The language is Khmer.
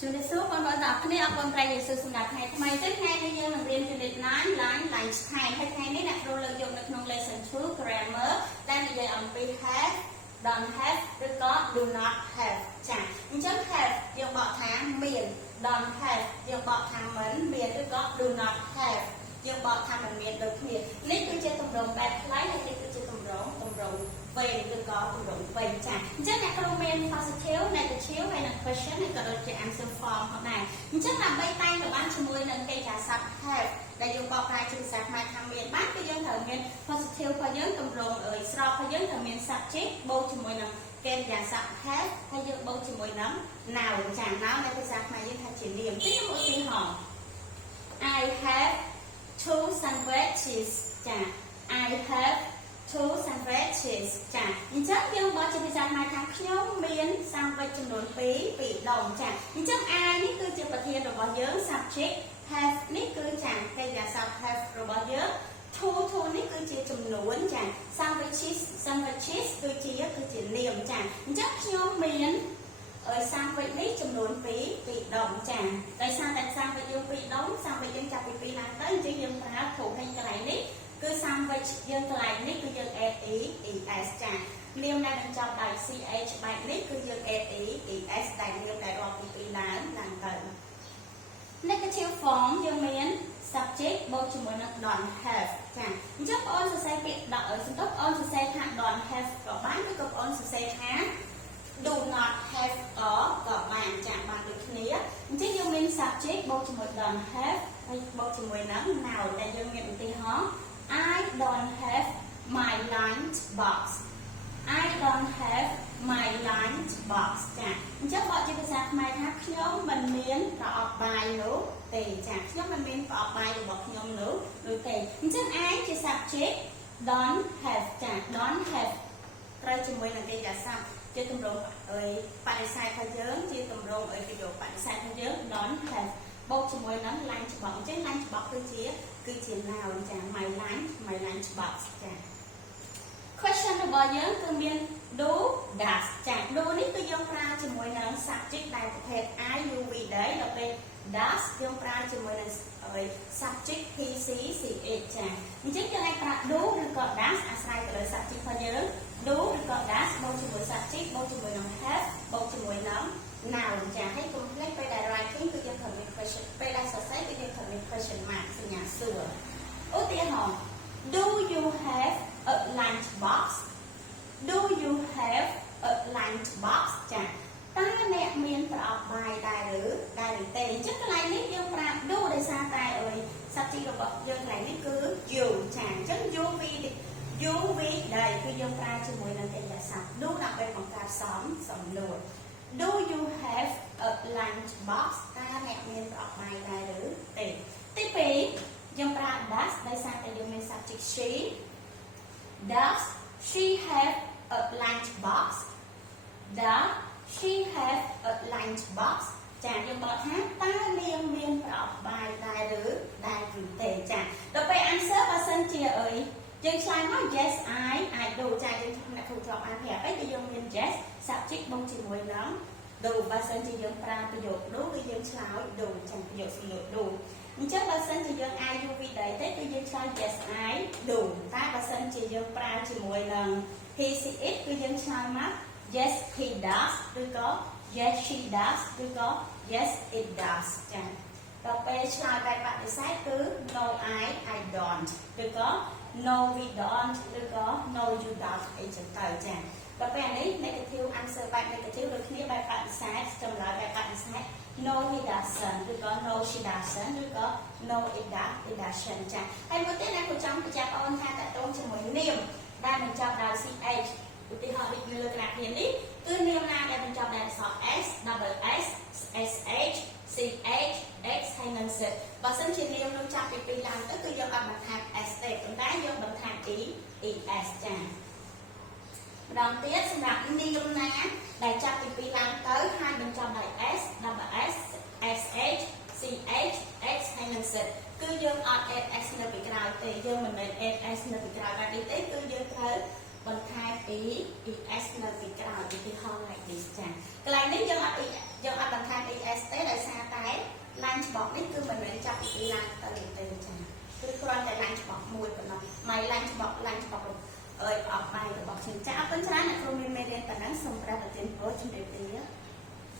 Chúng ta số con đọc này ở con trai sự xung đột này mày tới hai bây giờ mình รียน unit 9 line line 2ហើយថ្ងៃនេះអ្នកគ្រូលើកយកនៅក្នុង lesson 2 grammar ដែលនិយាយអំពី have don't have ឬក៏ do not have ចាអញ្ចឹង have យើងបកថាមាន don't have យើងបកថាមិនមានឬក៏ do not have យើងបកថាមិនមានដូចគ្នានេះគឺជាទម្រង់បែបខ្លីហើយនេះគឺជាទម្រង់វែងឬក៏ទម្រង់វែងចាអញ្ចឹងអ្នកគ្រូមាន positive negative ហើយនិង question ហើយក៏ដូចជា answer form ផងដែរអញ្ចឹងដើម្បីតែងទៅបានជាមួយនឹងកិច្ចការសព្ទ have ដែលយើងបកប្រែជាភាសាខ្មែរថាមានបានគឺយើងត្រូវមាន positive របស់យើងទម្រង់ស្របរបស់យើងត្រូវមាន subject បូកជាមួយនឹងកិច្ចការសព្ទ have ហើយយើងបូកជាមួយនឹង noun ចា noun ในភាសាខ្មែរយើងថាជានាមទីឧទាហរណ៍ I have two sandwiches ចា I have two sandwiches ចាអញ្ចឹងយើងបកជាភាសាខ្មែរថាខ្ញុំមាន sandwich ចំនួន2ដុំចាអញ្ចឹង I នេះគឺជាប្រធានរបស់យើង subject have នេះគឺចាកិច្ចការសព្ទ have របស់យើង two នេះគឺជាចំនួនចា sandwiches គឺជានាមចាអញ្ចឹងខ្ញុំមានsandwich នេះចំនួន2ដុំចាដោយសារតែ sandwich យើង2ដុំ sandwich យើងចាប់ពី2ឡើងទៅអញ្ចឹងយើងប្រើគ្រូពេញកន្លែងនេះគឺ sandwich យើងកន្លែងនេះគឺយើង add es ចានាមដែលបញ្ចប់ដោយ ch បែបនេះគឺយើង add es ដែលនាមដែលរាប់ពី2ឡើងទៅ negative form យើងមាន subject បូកជាមួយនឹង don't have ចាអញ្ចឹងបងអូនសរសេរពាក្យដាក់សំដៅបងអូនសរសេរថា don't have ក៏បានឬក៏បងអូនសរសេរថា do not have or ក៏បានចាបានដូចគ្នាអញ្ចឹងយើងមាន subject បូកជាមួយ don't have ហើយបូកជាមួយនឹង noun ដែលយើងមានឧទាហរណ៍ I don't have my lunch box I don't have my lunch box ចាអញ្ចឹងបកជាភាសាខ្មែរថាខ្ញុំមិនមានប្រអប់បាយនោះទេចាខ្ញុំមិនមានប្រអប់បាយរបស់ខ្ញុំនោះទេអញ្ចឹង I ជា subject don't have ចា don't have ត្រូវជាមួយនឹងកិច្ចការសព្ទជាទម្រង់បដិសេធរបស់យើងជាទម្រង់ប្រយោគបដិសេធរបស់យើង don't have បូកជាមួយនឹង lunch box អញ្ចឹង lunch box គឺជា noun ចា my lunch box ចា question របស់យើងគឺមាន do does ចា do នេះគឺយើងប្រើជាមួយនឹង subject ដែលប្រភេទ I you we they ដល់ពេល does យើងប្រើជាមួយនឹង subject he she it ចាអញ្ចឹងយើងអាចប្រើ do ឬក៏ does អាស្រ័យទៅលើ subject របស់យើង do ឬក៏ does បូកជាមួយ subject បូកជាមួយនឹង have បូកជាមួយនឹង noun ចាហើយកុំភ្លេចពេលដែល writing គឺយើងត្រូវមាន question ពេលដែលសរសេរគឺយើងត្រូវមាន question mark សញ្ញាសួរឧទាហរណ៍ do you have a lunch box do you have a lunch box ចាតើអ្នកមានប្រអប់បាយដែរឬទេអញ្ចឹងកន្លែងនេះយើងប្រើ do ដោយសារតែsubject របស់យើងកន្លែងនេះគឺ you ចាអញ្ចឹង you we ដែរគឺយើងប្រើជាមួយនឹងកិច្ចការសព្ទ do ដើម្បីបង្កើតសំណួរ do you have a lunch box តើអ្នកមានប្រអប់បាយដែរឬទេទី2យើងប្រើ does ដោយសារតែយើងមាន subject does she have a lunch box does she have a lunch box ចាយើងบอกថាតើនាងមានប្រអប់បាយដែរឬទេចាដល់ពេល answer បើសិនជាយើងឆ្លើយមក yes I do ចាយើងអ្នកគ្រូធ្លាប់អានប្រាប់អីគឺយើងមាន yes subject បូកជាមួយនឹង do បើសិនជាយើងប្រើប្រយោគ do គឺយើងឆ្លើយ do ចាប្រយោគសំណួរ do អញ្ចឹងបើសិនជាយើង I you we they ទេគឺយើងឆ្លើយ yes I do តែបើសិនជាយើងប្រើជាមួយនឹង he she it គឺយើងឆ្លើយមក yes he does ឬក៏ yes she does ឬក៏ yes it does ចាដល់ពេលឆ្លើយបែបបដិសេធគឺ no I don't ឬក៏ no we don't ឬក៏ no you don't អីចឹងទៅចាដល់ពេលនេះ negative answer បែប negative ដូចគ្នាបែបបដិសេធចម្លើយបែបបដិសេធ no he doesn't ឬក៏ no she doesn't ឬក៏ no it doesn't ចាហើយមួយទៀតណាគ្រូចង់បញ្ជាក់អូនថាតើតងជាមួយនាមដែលបញ្ចប់ដោយ ch ឧទាហរណ៍ដូចលើក្រាហ្វនេះគឺនាមណាដែលបញ្ចប់ដោយអក្សរ s double s sh ch x ហើយនិង z បើសិនជានាមនោះចាប់ពី2ឡើងទៅគឺយើងអត់បន្ថែម s ទេប៉ុន្តែយើងបន្ថែម es ចាម្ដងទៀតសម្រាប់នាមណាដែលចាប់ពី2ឡើងទៅហើយបញ្ចប់ដោយ s double s sh ch x ហើយនិង z គឺយើងអត់ add s នៅពីក្រោយទេយើងមិនមែន add s នៅពីក្រោយបែបនេះទេគឺយើងត្រូវបន្ថែម es នៅពីក្រោយឧទាហរណ៍ like this ចាកន្លែងនេះយើងអត់បន្ថែម es ទេដោយ lunch box នេះគឺមិនមែនចាប់ពីឡានទៅទេចាគឺគ្រាន់តែ lunch box មួយប៉ុណ្ណោះ my lunch box អើយអបបាយរបស់ខ្ញុំចាអរគុណច្រើនអ្នកគ្រូមានមេរៀនប៉ុណ្ណឹងសូមប្រប្រទានពរជម្រាបលា